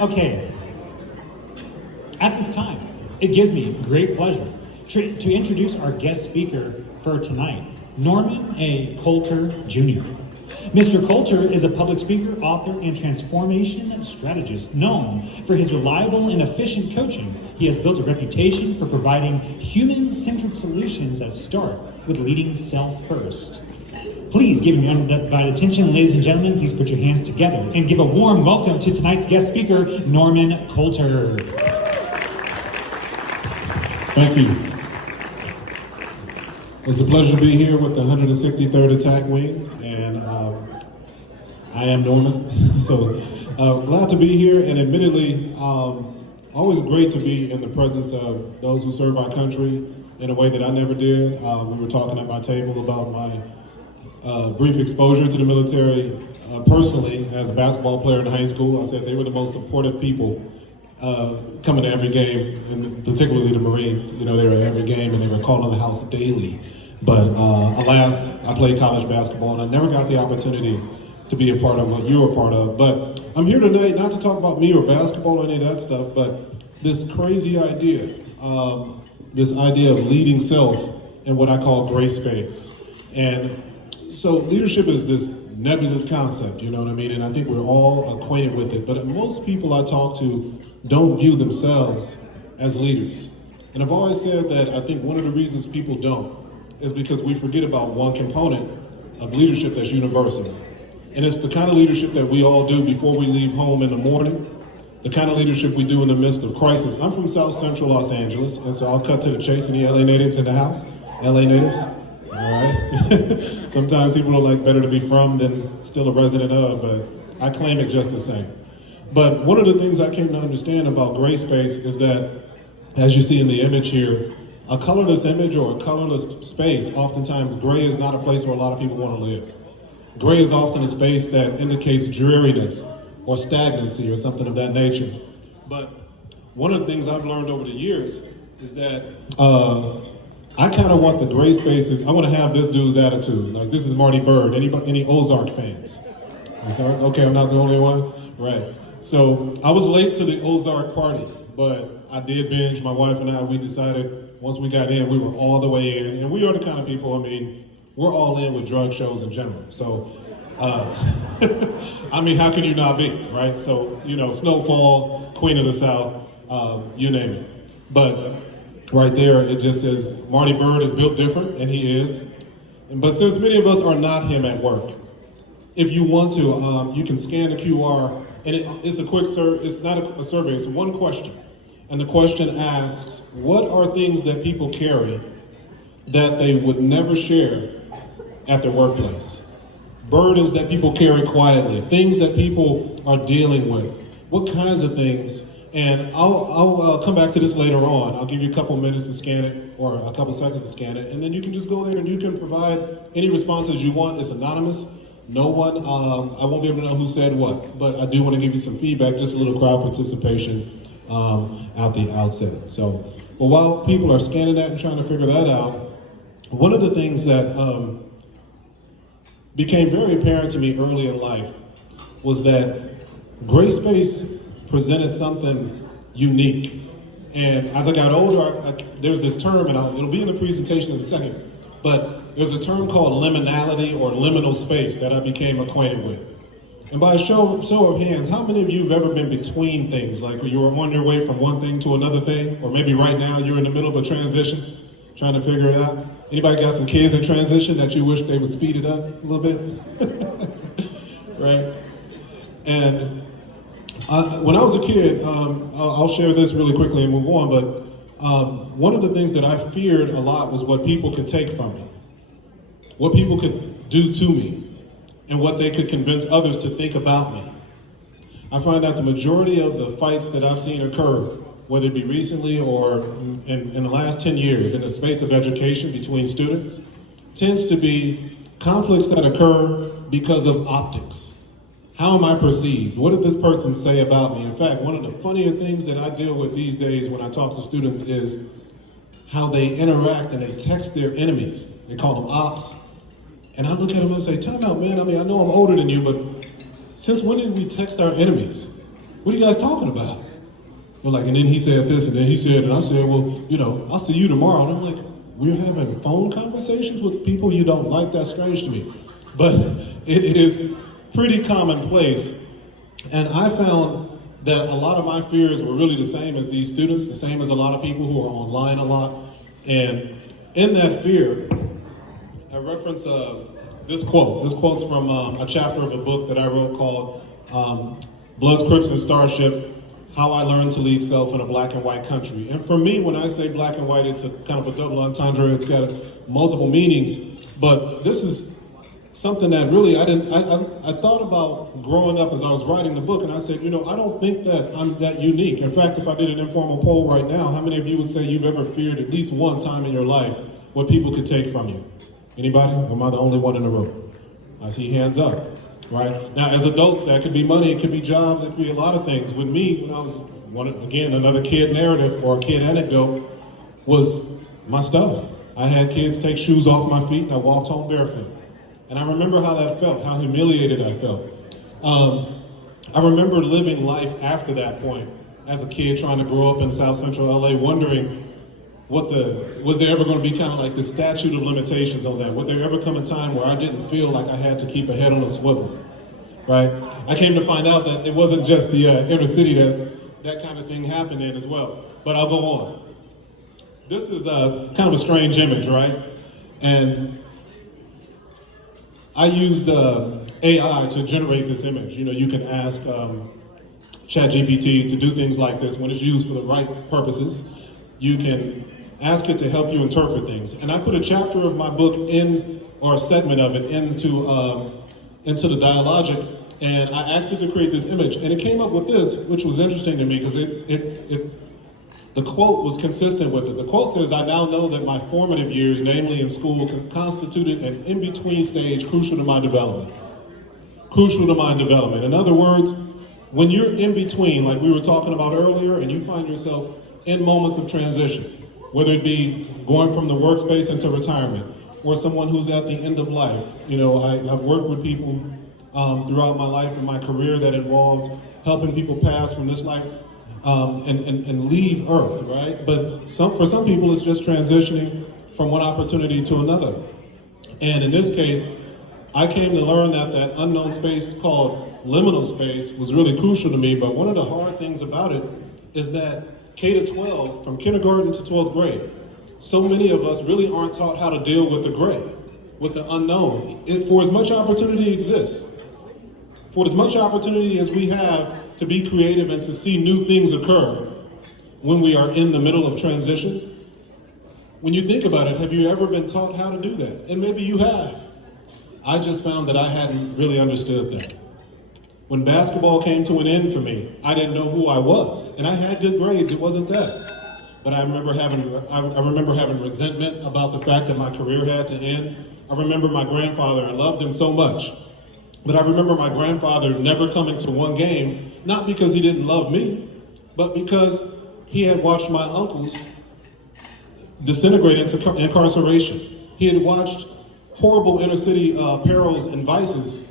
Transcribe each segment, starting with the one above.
Okay, at this time, it gives me great pleasure to introduce our guest speaker for tonight, Norman A. Coulter, Jr. Mr. Coulter is a public speaker, author, and transformation strategist known for his reliable and efficient coaching. He has built a reputation for providing human-centered solutions that start with leading self first. Please give him your undivided attention, ladies and gentlemen. Please put your hands together and give a warm welcome to tonight's guest speaker, Norman Coulter. Thank you. It's a pleasure to be here with the 163rd Attack Wing, and I am Norman. So glad to be here, and admittedly, always great to be in the presence of those who serve our country in a way that I never did. We were talking at my table about my brief exposure to the military personally as a basketball player in high school. I said they were the most supportive people coming to every game, and particularly the Marines. You know, they were at every game and they were calling the house daily. But alas, I played college basketball and I never got the opportunity to be a part of what you were a part of. But I'm here tonight not to talk about me or basketball or any of that stuff, but this crazy idea, this idea of leading self in what I call gray space. And so leadership is this nebulous concept, you know what I mean? And I think we're all acquainted with it, but most people I talk to don't view themselves as leaders. And I've always said that I think one of the reasons people don't is because we forget about one component of leadership that's universal. And it's the kind of leadership that we all do before we leave home in the morning, the kind of leadership we do in the midst of crisis. I'm from South Central Los Angeles, and so I'll cut to the chase. Any LA natives in the house? LA natives? All right. Sometimes people are like better to be from than still a resident of, but I claim it just the same. But one of the things I came to understand about gray space is that, as you see in the image here, a colorless image or a colorless space, oftentimes gray is not a place where a lot of people want to live. Gray is often a space that indicates dreariness or stagnancy or something of that nature. But one of the things I've learned over the years is that I kind of want the gray spaces. I want to have this dude's attitude. Like, this is Marty Bird. Any Ozark fans? Ozark? Okay, I'm not the only one? Right. So I was late to the Ozark party, but I did binge. My wife and I, we decided once we got in, we were all the way in. And we are the kind of people, I mean, we're all in with drug shows in general. So, I mean, how can you not be, right? So, you know, Snowfall, Queen of the South, you name it. But right there, it just says Marty Bird is built different, and he is. But since many of us are not him at work, if you want to, you can scan the QR, and it's a quick survey. It's not a survey, it's one question. And the question asks, what are things that people carry that they would never share at their workplace? Burdens that people carry quietly, things that people are dealing with. What kinds of things? And I'll come back to this later on. I'll give you a couple minutes to scan it, or a couple seconds to scan it, and then you can just go there and you can provide any responses you want. It's anonymous. No one, I won't be able to know who said what, but I do want to give you some feedback, just a little crowd participation at the outset. So, well, while people are scanning that and trying to figure that out, one of the things that became very apparent to me early in life was that gray space presented something unique. And as I got older, there's this term, and it'll be in the presentation in a second, but there's a term called liminality or liminal space that I became acquainted with. And by a show of hands, how many of you have ever been between things? Like you were on your way from one thing to another thing, or maybe right now you're in the middle of a transition, trying to figure it out? Anybody got some kids in transition that you wish they would speed it up a little bit? Right? And when I was a kid, I'll share this really quickly and move on, but one of the things that I feared a lot was what people could take from me, what people could do to me, and what they could convince others to think about me. I find that the majority of the fights that I've seen occur, whether it be recently or in the last 10 years in the space of education between students, tends to be conflicts that occur because of optics. How am I perceived? What did this person say about me? In fact, one of the funnier things that I deal with these days when I talk to students is how they interact and they text their enemies. They call them ops. And I look at them and say, time out, man. I mean, I know I'm older than you, but since when did we text our enemies? what are you guys talking about? They're like, and then he said this, and then he said, and I said, well, I'll see you tomorrow. And I'm like, we're having phone conversations with people you don't like? That's strange to me. But it is pretty commonplace. And I found that a lot of my fears were really the same as these students, the same as a lot of people who are online a lot. And in that fear, I reference this quote. This quote's from a chapter of a book that I wrote called Bloods, Crips, and Starship, How I Learned to Lead Self in a Black and White Country. And for me, when I say black and white, it's a kind of a double entendre. It's got multiple meanings. But this is something that really I thought about growing up as I was writing the book, and I said, I don't think that I'm that unique. In fact, if I did an informal poll right now, how many of you would say you've ever feared at least one time in your life what people could take from you? Anybody? Or am I the only one in the room? I see hands up, right? Now, as adults, that could be money, it could be jobs, it could be a lot of things. With me, when I was, again, another kid narrative or a kid anecdote was my stuff. I had kids take shoes off my feet and I walked home barefoot. And I remember how that felt, how humiliated I felt. I remember living life after that point as a kid trying to grow up in South Central LA, wondering was there ever going to be kind of like the statute of limitations on that? Would there ever come a time where I didn't feel like I had to keep a head on a swivel, right? I came to find out that it wasn't just the inner city that kind of thing happened in as well. But I'll go on. This is kind of a strange image, right? And I used AI to generate this image. You can ask ChatGPT to do things like this when it's used for the right purposes. You can ask it to help you interpret things. And I put a chapter of my book or a segment of it into the dialogic, and I asked it to create this image. And it came up with this, which was interesting to me because the quote was consistent with it. The quote says, "I now know that my formative years, namely in school, constituted an in-between stage crucial to my development." Crucial to my development. In other words, when you're in between, like we were talking about earlier, and you find yourself in moments of transition, whether it be going from the workspace into retirement, or someone who's at the end of life. I've worked with people throughout my life and my career that involved helping people pass from this life and leave Earth, right? But for some people, it's just transitioning from one opportunity to another. And in this case, I came to learn that unknown space called liminal space was really crucial to me. But one of the hard things about it is that K to 12, from kindergarten to 12th grade, so many of us really aren't taught how to deal with the gray, with the unknown. For as much opportunity exists, for as much opportunity as we have to be creative and to see new things occur when we are in the middle of transition, when you think about it, have you ever been taught how to do that? And maybe you have. I just found that I hadn't really understood that. When basketball came to an end for me, I didn't know who I was. And I had good grades, it wasn't that. But I remember having resentment about the fact that my career had to end. I remember my grandfather, I loved him so much. But I remember my grandfather never coming to one game, not because he didn't love me, but because he had watched my uncles disintegrate into incarceration. He had watched horrible inner city perils and vices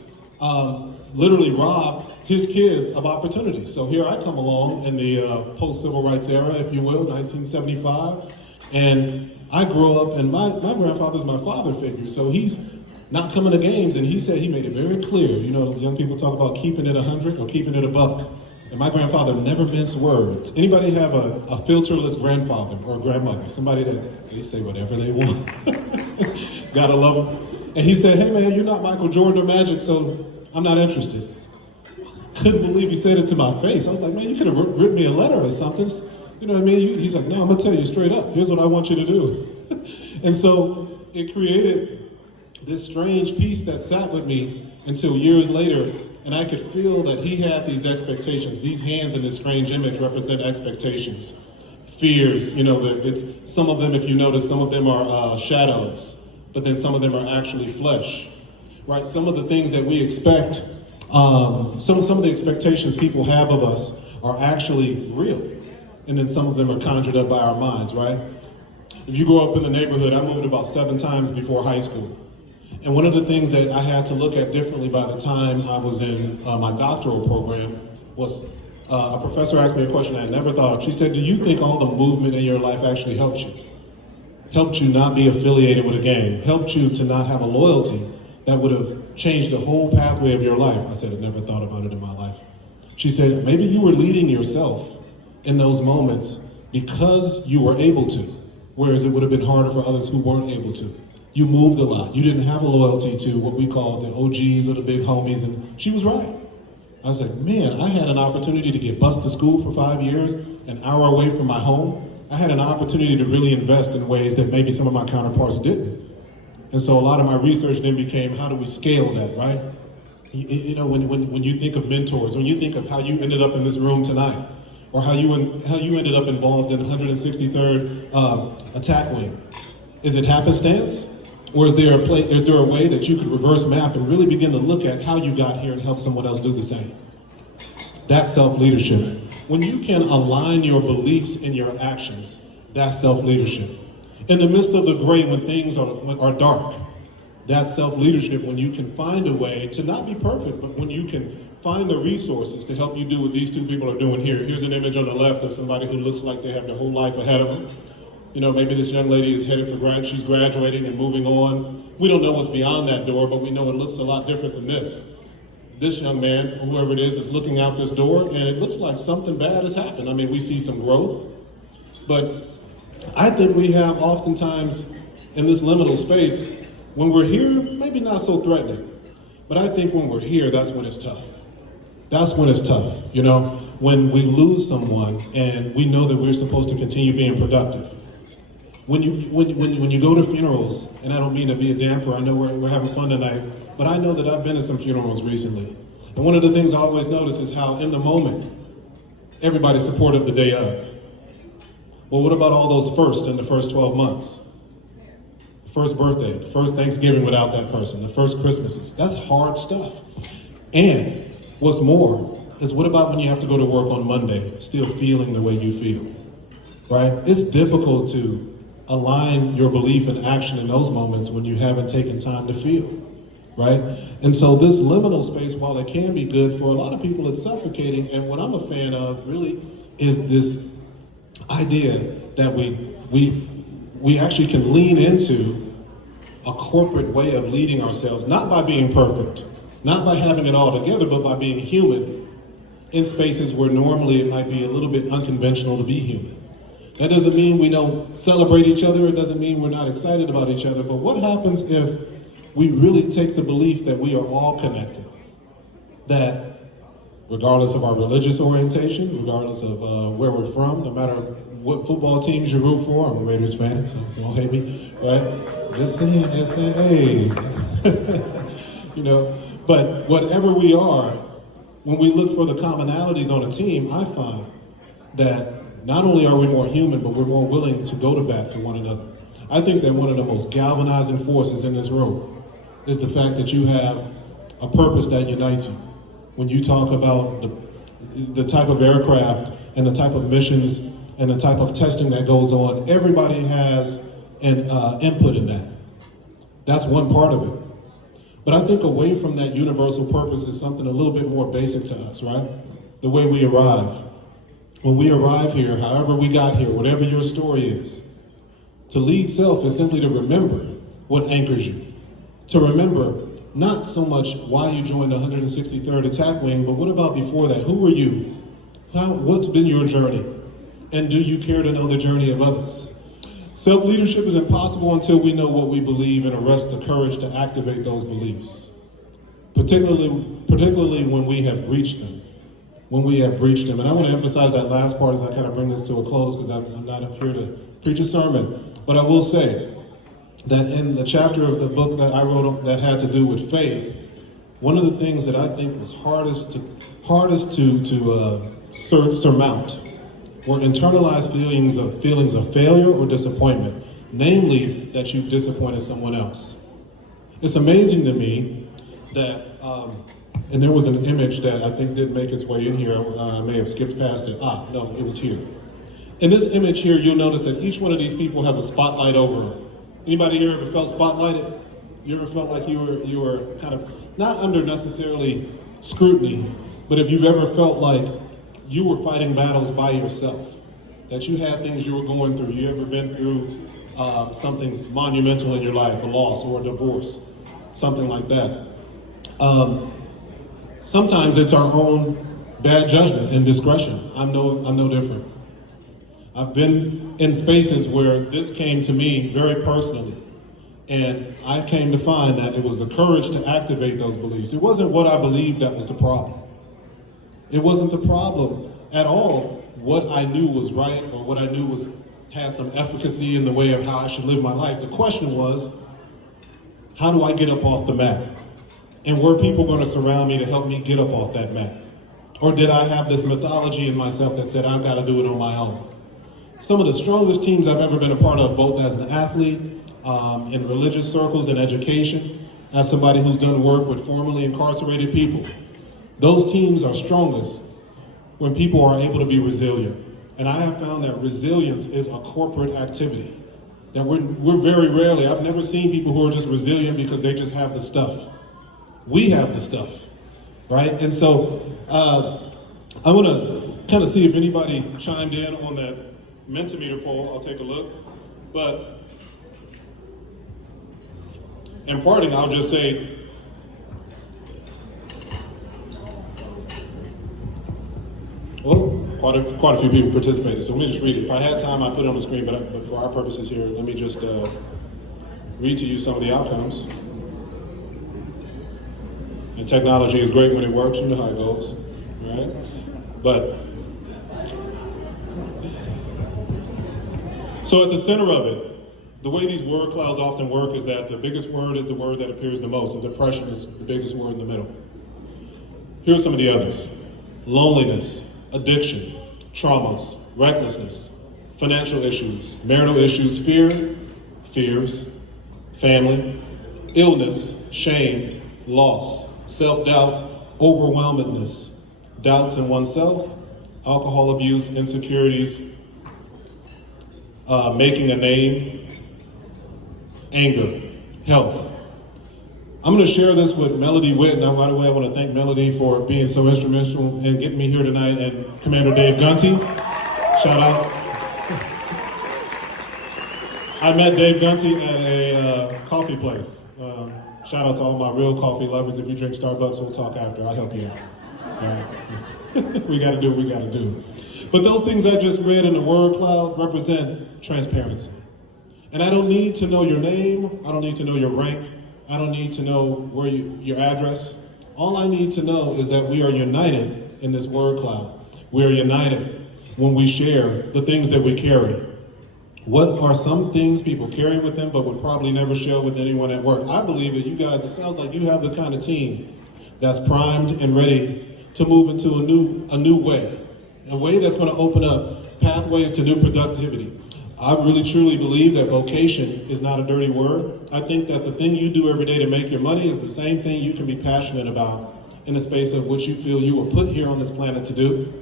literally rob his kids of opportunities. So here I come along in the post-civil rights era, if you will, 1975, and I grew up, and my grandfather's my father figure, so he's not coming to games, and he said he made it very clear. Young people talk about keeping it 100 or keeping it a buck. And my grandfather never minced words. Anybody have a filterless grandfather or grandmother? Somebody that they say whatever they want. Gotta love them. And he said, "Hey man, you're not Michael Jordan or Magic, so I'm not interested." Couldn't believe he said it to my face. I was like, man, you could have written me a letter or something. You know what I mean? He's like, "No, I'm gonna tell you straight up. Here's what I want you to do." And so it created this strange piece that sat with me until years later, and I could feel that he had these expectations. These hands in this strange image represent expectations, fears. It's some of them, if you notice, some of them are shadows, but then some of them are actually flesh, right? Some of the things that we expect, some of the expectations people have of us are actually real, and then some of them are conjured up by our minds, right? If you grow up in the neighborhood, I moved about 7 times before high school. And one of the things that I had to look at differently by the time I was in my doctoral program was a professor asked me a question I had never thought of. She said, do you think all the movement in your life actually helped you? Helped you not be affiliated with a gang? Helped you to not have a loyalty that would have changed the whole pathway of your life? I said, I never thought about it in my life. She said, maybe you were leading yourself in those moments because you were able to, whereas it would have been harder for others who weren't able to. You moved a lot. You didn't have a loyalty to what we call the OGs or the big homies, and she was right. I was like, man, I had an opportunity to get bused to school for 5 years, an hour away from my home. I had an opportunity to really invest in ways that maybe some of my counterparts didn't. And so a lot of my research then became, how do we scale that, right? You know, when you think of mentors, when you think of how you ended up in this room tonight, or how you ended up involved in 163rd Attack Wing, is it happenstance? Or is there a way that you could reverse map and really begin to look at how you got here and help someone else do the same? That's self-leadership. When you can align your beliefs and your actions, that's self-leadership. In the midst of the gray, when things are dark, that's self-leadership. When you can find a way to not be perfect, but when you can find the resources to help you do what these two people are doing here. Here's an image on the left of somebody who looks like they have their whole life ahead of them. You know, maybe this young lady is headed for she's graduating and moving on. We don't know what's beyond that door, but we know it looks a lot different than this. This young man, or whoever it is looking out this door, and it looks like something bad has happened. I mean, we see some growth, but I think we have oftentimes in this liminal space, when we're here, maybe not so threatening, but I think when we're here, that's when it's tough. That's when it's tough, you know, when we lose someone and we know that we're supposed to continue being productive. When you go to funerals, and I don't mean to be a damper, I know we're having fun tonight, but I know that I've been in some funerals recently. And one of the things I always notice is how in the moment, everybody's supportive the day of. Well, what about all those firsts in the first 12 months? The first birthday, the first Thanksgiving without that person, the first Christmases. That's hard stuff. And what's more is what about when you have to go to work on Monday, still feeling the way you feel, right? It's difficult to align your belief and action in those moments when you haven't taken time to feel, right? And so this liminal space, while it can be good, for a lot of people it's suffocating, and what I'm a fan of really is this idea that we actually can lean into a corporate way of leading ourselves, not by being perfect, not by having it all together, but by being human in spaces where normally it might be a little bit unconventional to be human. That doesn't mean we don't celebrate each other. It doesn't mean we're not excited about each other. But what happens if we really take the belief that we are all connected? That regardless of our religious orientation, regardless of where we're from, no matter what football teams you root for, I'm a Raiders fan, so don't hate me, right? Just saying, hey. You know, but whatever we are, when we look for the commonalities on a team, I find that not only are we more human, but we're more willing to go to bat for one another. I think that one of the most galvanizing forces in this room is the fact that you have a purpose that unites you. When you talk about the type of aircraft and the type of missions and the type of testing that goes on, everybody has an input in that. That's one part of it. But I think away from that universal purpose is something a little bit more basic to us, right? The way we arrive. When we arrive here, however we got here, whatever your story is, to lead self is simply to remember what anchors you. To remember not so much why you joined the 163rd Attack Wing, but what about before that? Who were you? What's been your journey? And do you care to know the journey of others? Self-leadership is impossible until we know what we believe and arrest the courage to activate those beliefs, particularly when we have breached them. When we have breached them. And I want to emphasize that last part as I kind of bring this to a close, because I'm not up here to preach a sermon. But I will say that in the chapter of the book that I wrote that had to do with faith, one of the things that I think was hardest to surmount were internalized feelings of failure or disappointment, namely that you've disappointed someone else. It's amazing to me that, and there was an image that I think didn't make its way in here. I may have skipped past it. No, it was here. In this image here, you'll notice that each one of these people has a spotlight over them. Anybody here ever felt spotlighted? You ever felt like you were kind of not under necessarily scrutiny, but if you've ever felt like you were fighting battles by yourself, that you had things you were going through. You ever been through something monumental in your life, a loss or a divorce, something like that. Sometimes it's our own bad judgment and discretion. I'm no different. I've been in spaces where this came to me very personally, and I came to find that it was the courage to activate those beliefs. It wasn't what I believed that was the problem. It wasn't the problem at all what I knew was right or what I knew had some efficacy in the way of how I should live my life. The question was, how do I get up off the mat? And were people going to surround me to help me get up off that mat? Or did I have this mythology in myself that said, I've got to do it on my own? Some of the strongest teams I've ever been a part of, both as an athlete, in religious circles and education, as somebody who's done work with formerly incarcerated people. Those teams are strongest when people are able to be resilient. And I have found that resilience is a corporate activity. That we're very rarely, I've never seen people who are just resilient because they just have the stuff. We have the stuff, right? And so I want to kind of see if anybody chimed in on that Mentimeter poll. I'll take a look. But in parting, I'll just say, well, quite a few people participated, so let me just read it. If I had time, I'd put it on the screen, but for our purposes here, let me just read to you some of the outcomes. And technology is great when it works, you know how it goes, right? But, so at the center of it, the way these word clouds often work is that the biggest word is the word that appears the most, and depression is the biggest word in the middle. Here are some of the others: loneliness, addiction, traumas, recklessness, financial issues, marital issues, fears, family, illness, shame, loss, self-doubt, overwhelmedness, doubts in oneself, alcohol abuse, insecurities, making a name, anger, health. I'm going to share this with Melody Witt. Now, by the way, I want to thank Melody for being so instrumental in getting me here tonight, and Commander Dave Gunty. Shout out. I met Dave Gunty at a coffee place. Shout out to all my real coffee lovers. If you drink Starbucks, we'll talk after. I'll help you out. All right. We got to do what we got to do. But those things I just read in the word cloud represent transparency. And I don't need to know your name. I don't need to know your rank. I don't need to know where your address. All I need to know is that we are united in this word cloud. We are united when we share the things that we carry. What are some things people carry with them but would probably never share with anyone at work? I believe that you guys, it sounds like you have the kind of team that's primed and ready to move into a new way. A way that's going to open up pathways to new productivity. I really truly believe that vocation is not a dirty word. I think that the thing you do every day to make your money is the same thing you can be passionate about in the space of what you feel you were put here on this planet to do.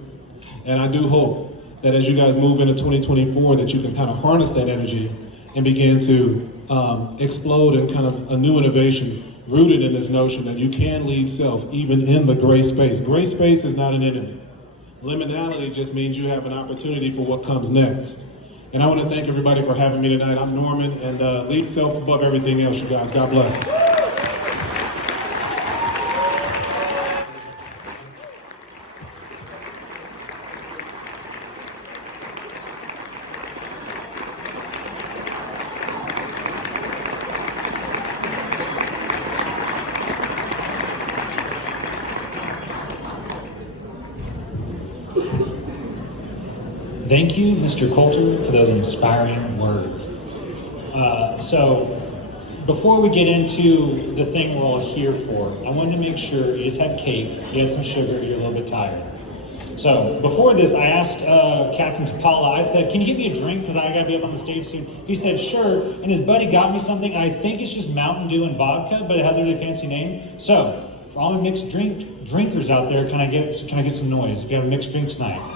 And I do hope that as you guys move into 2024 that you can kind of harness that energy and begin to explode in kind of a new innovation rooted in this notion that you can lead self even in the gray space. Gray space is not an enemy. Liminality just means you have an opportunity for what comes next. And I want to thank everybody for having me tonight. I'm Norman, and lead self above everything else, you guys. God bless. Thank you, Mr. Coulter, for those inspiring words. So, before we get into the thing we're all here for, I wanted to make sure you just had cake, you had some sugar, you're a little bit tired. So, before this, I asked Captain Tapala, I said, can you give me a drink, because I gotta be up on the stage soon. He said, sure, and his buddy got me something. I think it's just Mountain Dew and vodka, but it has a really fancy name. So, for all my mixed drinkers out there, can I get some noise if you have a mixed drink tonight?